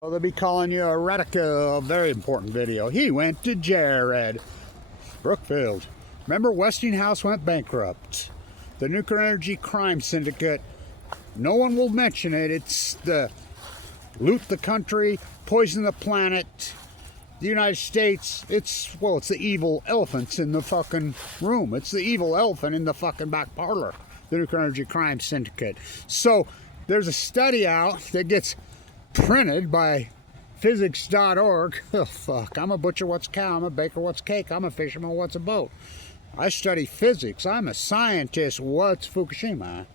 Well, they'll be calling you a radical. Very important video. He went to Jared. Brookfield. Remember, Westinghouse went bankrupt. The nuclear energy crime syndicate. No one will mention it. It's the loot the country, poison the planet. The United States, it's the evil elephants in the fucking room. It's the evil elephant in the fucking back parlor. The nuclear energy crime syndicate. So there's a study out that gets printed by physics.org. Oh, fuck. I'm a butcher, what's a cow? I'm a baker, what's cake? I'm a fisherman, what's a boat? I study physics. I'm a scientist, what's Fukushima?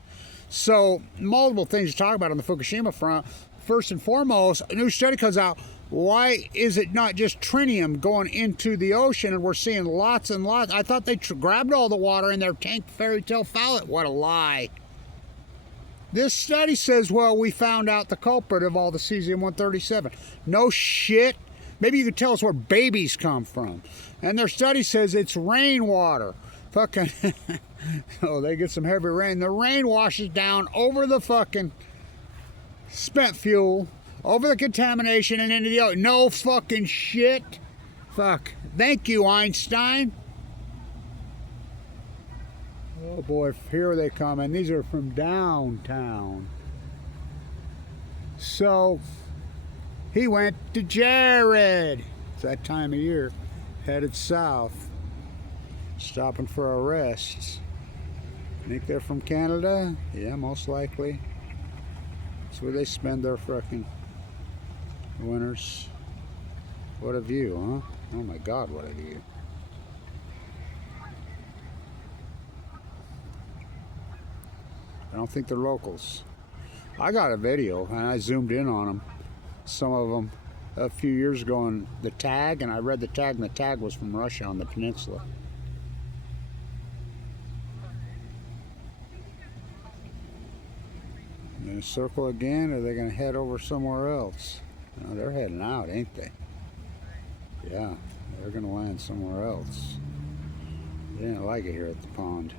So, multiple things to talk about on the Fukushima front. First and foremost, a new study comes out. Why is it not just tritium going into the ocean and we're seeing lots and lots? I thought they grabbed all the water in their tank fairy tale foul. What a lie. This study says, well, we found out the culprit of all the cesium-137. No shit. Maybe you could tell us where babies come from. And their study says it's rainwater. Fucking, oh, they get some heavy rain. The rain washes down over the fucking spent fuel, over the contamination and into the ocean. No fucking shit. Fuck. Thank you, Einstein. Oh boy, here they come, and these are from downtown. So, he went to Jared. It's that time of year, headed south, stopping for arrests. Think they're from Canada? Yeah, most likely. That's where they spend their fucking winters. What a view, huh? Oh my God, what a view. I don't think they're locals. I got a video and I zoomed in on them, some of them, a few years ago on the tag, and I read the tag, and the tag was from Russia on the peninsula. They're gonna circle again, or they're gonna head over somewhere else? No, they're heading out, ain't they? Yeah, they're gonna land somewhere else. They didn't like it here at the pond.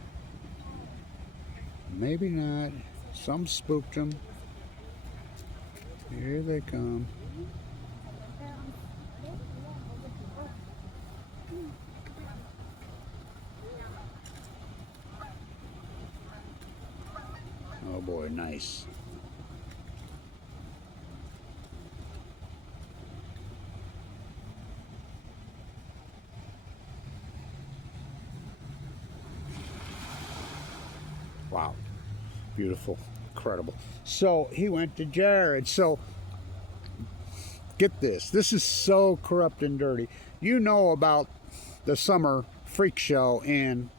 Maybe not. Some spooked them. Here they come. Oh boy, nice. Wow. Beautiful. Incredible. So he went to Jared. So get this. This is so corrupt and dirty. You know about the summer freak show in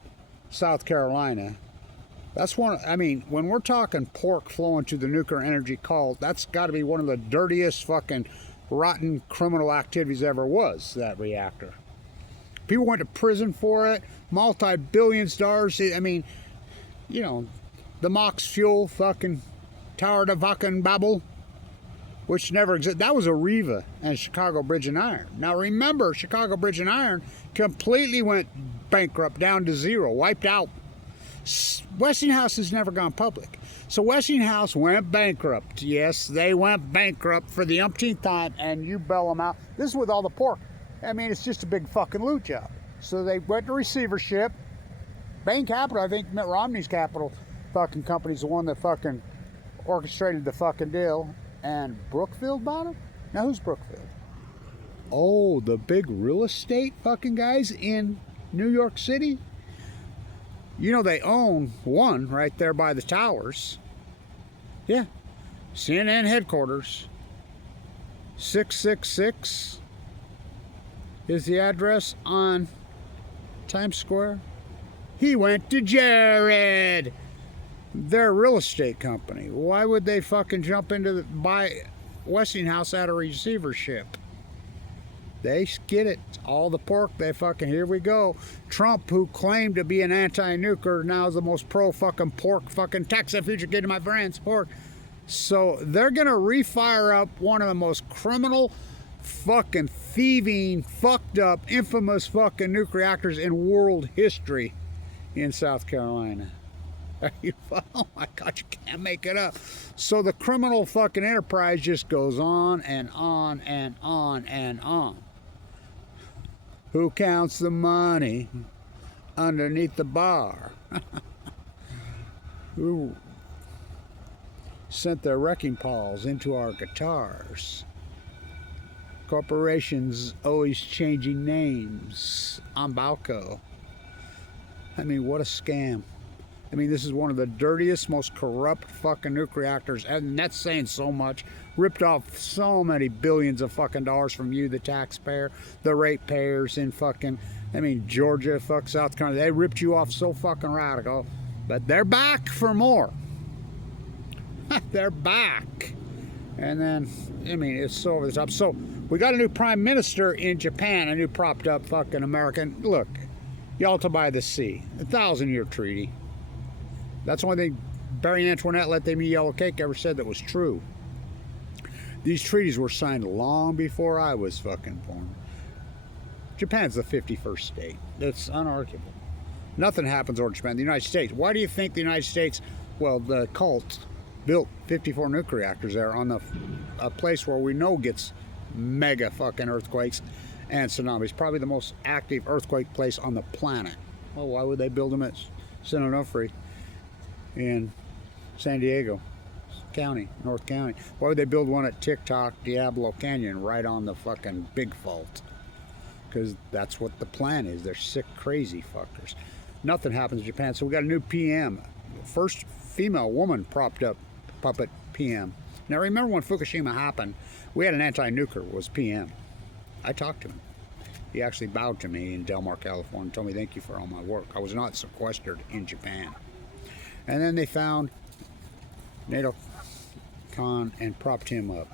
South Carolina. That's one. I mean, when we're talking pork flowing to the nuclear energy cult, that's got to be one of the dirtiest fucking rotten criminal activities ever was, that reactor. People went to prison for it. Multi-billions of dollars. I mean, you know, the Mox Fuel fucking Tower de fucking Babel, which never existed. That was Areva and Chicago Bridge and Iron. Now remember, Chicago Bridge and Iron completely went bankrupt, down to zero, wiped out. Westinghouse has never gone public. So Westinghouse went bankrupt. Yes, they went bankrupt for the umpteenth time, and you bail them out. This is with all the pork. I mean, it's just a big fucking loot job. So they went to receivership. Bain Capital, I think Mitt Romney's Capital fucking company's the one that fucking orchestrated the fucking deal. And Brookfield bought it? Now who's Brookfield? Oh, the big real estate fucking guys in New York City? You know they own one right there by the towers. Yeah. CNN headquarters. 666 is the address on Times Square. He went to Jared. Their real estate company. Why would they fucking jump into buy Westinghouse out of receivership? They get it. All the pork, they fucking, here we go. Trump, who claimed to be an anti-nuclear, now is the most pro-fucking pork fucking Texas fugitive to my friends, pork. So they're gonna refire up one of the most criminal, fucking thieving, fucked up, infamous fucking nuclear reactors in world history in South Carolina. Oh my God, you can't make it up. So the criminal fucking enterprise just goes on and on and on and on. Who counts the money underneath the bar? Who sent their wrecking balls into our guitars? Corporations always changing names. Ambalco. I mean, what a scam. I mean, this is one of the dirtiest, most corrupt fucking nuclear reactors, and that's saying so much. Ripped off so many billions of fucking dollars from you, the taxpayer, the ratepayers in fucking, I mean, Georgia, fuck South Carolina. They ripped you off so fucking radical, but they're back for more. They're back. And then, I mean, it's so over the top. So, we got a new prime minister in Japan, a new propped up fucking American. Look, Yalta by the Sea, 1,000-year treaty. That's the only thing Barry Antoinette let them eat yellow cake ever said that was true. These treaties were signed long before I was fucking born. Japan's the 51st state. That's unarguable. Nothing happens over Japan. The United States. Why do you think the United States, well, the cult built 54 nuclear reactors there on a place where we know gets mega fucking earthquakes and tsunamis? Probably the most active earthquake place on the planet. Well, why would they build them at San Onofre in San Diego County, North County? Why would they build one at TikTok Diablo Canyon right on the fucking big fault? Because that's what the plan is. They're sick, crazy fuckers. Nothing happens in Japan. So we got a new PM. First female woman propped up puppet PM. Now remember when Fukushima happened, we had an anti-nuclear was PM. I talked to him. He actually bowed to me in Del Mar, California, and told me thank you for all my work. I was not sequestered in Japan. And then they found NATO Khan and propped him up.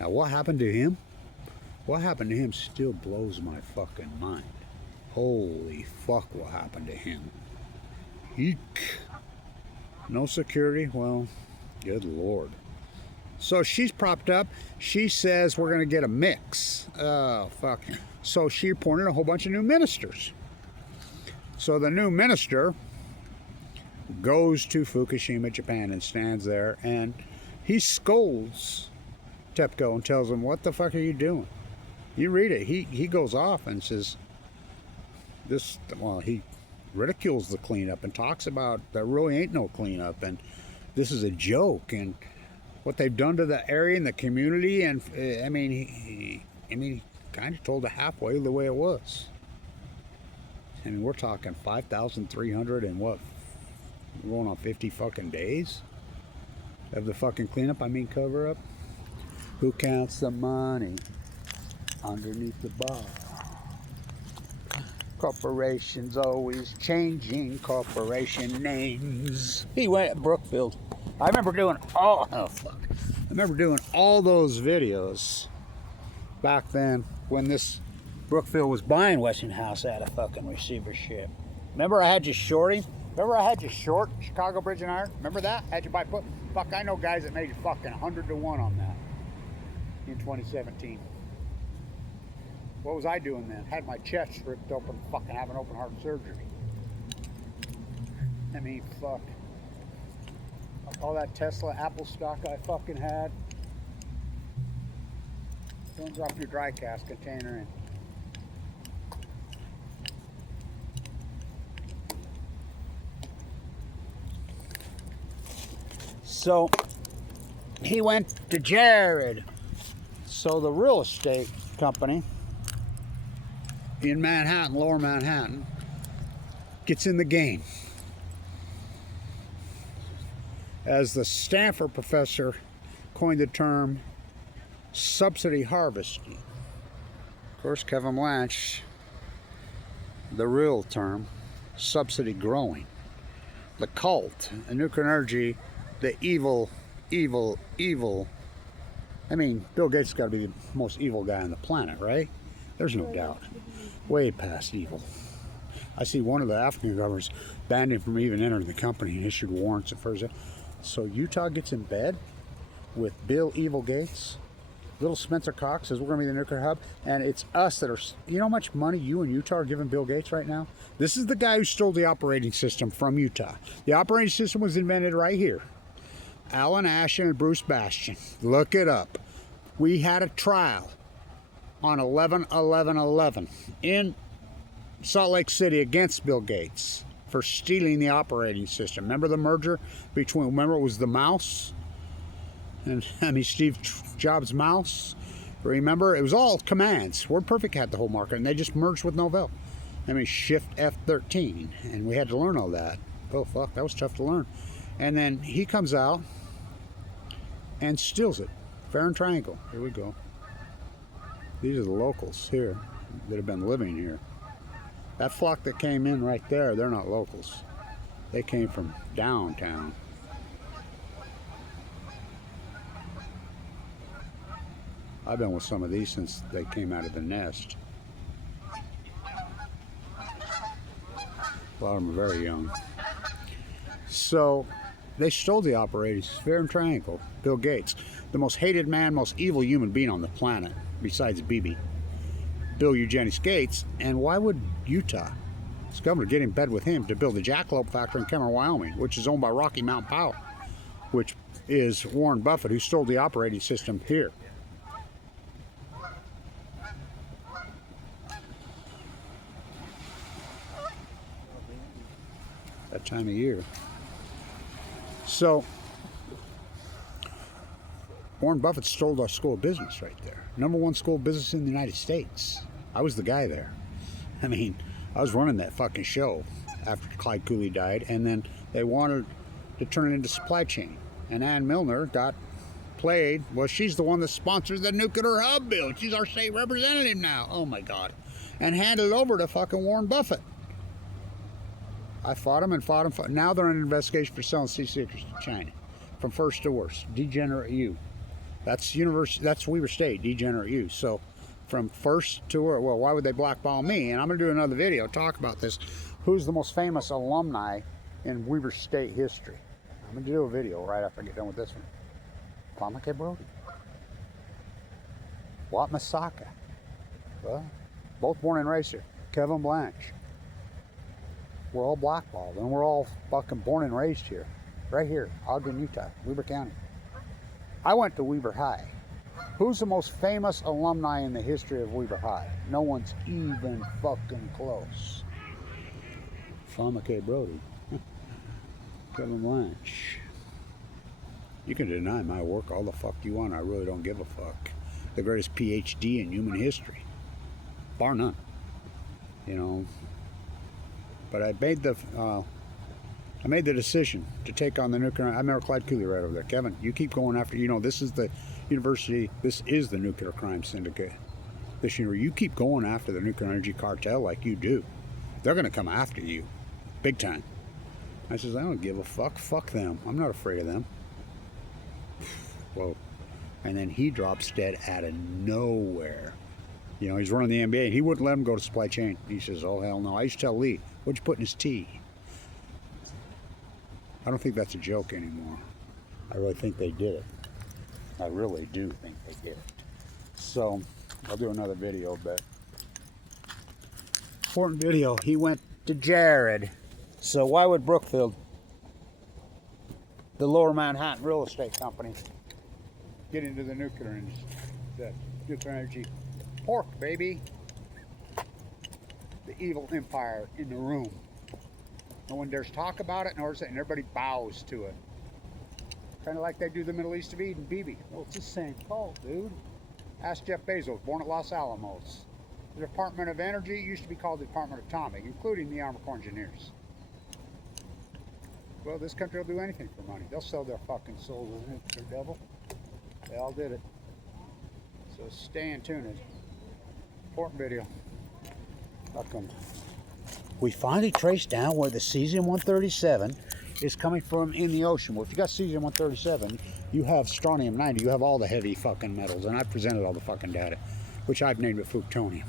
Now what happened to him? What happened to him still blows my fucking mind. Holy fuck, what happened to him? Eek. No security? Well, good Lord. So she's propped up. She says we're going to get a mix. Oh, fuck. So she appointed a whole bunch of new ministers. So the new minister goes to Fukushima, Japan, and stands there, and he scolds TEPCO and tells him, what the fuck are you doing? You read it. He goes off and says, he ridicules the cleanup and talks about there really ain't no cleanup, and this is a joke, and what they've done to the area and the community, and I mean, he kind of told it halfway the way it was. I mean, we're talking 5,300 and what? We're going on 50 fucking days of the fucking cleanup, cover up. Who counts the money underneath the bar? Corporations always changing corporation names. He went at Brookfield. I remember doing all those videos back then when this Brookfield was buying Westinghouse out of fucking receivership. Remember I had you short him? Remember I had you short Chicago Bridge and Iron? Remember that? Had you buy put? Fuck, I know guys that made fucking 100 to 1 on that in 2017. What was I doing then? Had my chest ripped open, fucking having open heart surgery. I mean, fuck. All that Tesla Apple stock I fucking had. Don't drop your dry cast container in. So he went to Jared. So the real estate company in Manhattan, lower Manhattan, gets in the game. As the Stanford professor coined the term subsidy harvesting. Of course, Kevin Blanch, the real term, subsidy growing. The cult, and nuclear energy, the evil. I mean, Bill Gates has got to be the most evil guy on the planet, right? There's no doubt. Way past evil. I see one of the African governments banned him from even entering the company and issued warrants at first. So Utah gets in bed with Bill Evil Gates? Little Spencer Cox says we're going to be the nuclear hub, and it's us that are. You know how much money you and Utah are giving Bill Gates right now? This is the guy who stole the operating system from Utah. The operating system was invented right here. Alan Ashton and Bruce Bastian. Look it up. We had a trial on 11/11/11 in Salt Lake City against Bill Gates for stealing the operating system. Remember the merger between, remember it was the mouse? And I mean, Steve Jobs' mouse. Remember, it was all commands. WordPerfect had the whole market, and they just merged with Novell. I mean, Shift F13, and we had to learn all that. Oh fuck, that was tough to learn. And then he comes out and steals it. Fair and Triangle. Here we go. These are the locals here that have been living here. That flock that came in right there, they're not locals. They came from downtown. I've been with some of these since they came out of the nest. A lot of them are very young. So they stole the operating Fair and Triangle. Bill Gates, the most hated man, most evil human being on the planet, besides Bibi. Bill Eugenics Gates. And why would Utah, this governor, get in bed with him to build a jackalope factory in Cameron, Wyoming, which is owned by Rocky Mountain Power, which is Warren Buffett, who stole the operating system here. That time of year. So Warren Buffett stole our school of business right there. #1 school of business in the United States. I was the guy there. I mean, I was running that fucking show after Clyde Cooley died, and then they wanted to turn it into supply chain. And Ann Milner got played. Well, she's the one that sponsors the nuclear hub bill. She's our state representative now. Oh my God. And handed it over to fucking Warren Buffett. I fought him and fought him. Now they're in an investigation for selling C-secrets to China. From first to worst. Degenerate you. That's university. That's Weber State. Degenerate you. So from first to worst. Well, why would they blackball me? And I'm going to do another video talk about this. Who's the most famous alumni in Weber State history? I'm going to do a video right after I get done with this one. Famake Brody. Wat Masaka. Well, both born and raised here. Kevin Blanch. We're all blackballed, and we're all fucking born and raised here. Right here, Ogden, Utah, Weber County. I went to Weber High. Who's the most famous alumni in the history of Weber High? No one's even fucking close. Famake Brody. Kevin Blanch. You can deny my work all the fuck you want. I really don't give a fuck. The greatest PhD in human history. Bar none. You know. But I made the decision to take on the nuclear. I remember Clyde Cooley right over there. Kevin, you keep going after. You know, this is the university. This is the nuclear crime syndicate. This year, you keep going after the nuclear energy cartel like you do. They're going to come after you, big time. I says, I don't give a fuck. Fuck them. I'm not afraid of them. Whoa. And then he drops dead out of nowhere. You know, he's running the NBA, and he wouldn't let him go to supply chain. He says, oh, hell no. I used to tell Lee, what'd you put in his tea? I don't think that's a joke anymore. I really think they did it. I really do think they did it. So, I'll do another video, but important video. He went to Jared. So why would Brookfield, the Lower Manhattan real estate company, get into the nuclear energy? Pork, baby. The evil empire in the room. No one dares talk about it, and everybody bows to it. Kind of like they do the Middle East of Eden, Bibi. Well, it's the same cult, dude. Ask Jeff Bezos, born at Los Alamos. The Department of Energy used to be called the Department of Atomic, including the Army Corps Engineers. Well, this country will do anything for money. They'll sell their fucking souls to the devil. They all did it. So stay in tune. Important video. Welcome. We finally traced down where the cesium-137 is coming from in the ocean. Well, if you got cesium-137, you have strontium-90. You have all the heavy fucking metals, and I've presented all the fucking data, which I've named it plutonium.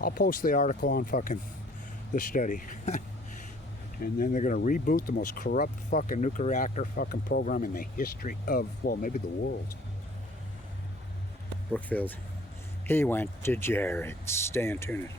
I'll post the article on fucking the study. And then they're going to reboot the most corrupt fucking nuclear reactor fucking program in the history of, well, maybe the world. Brookfield. He went to Jared's. Stay tuned.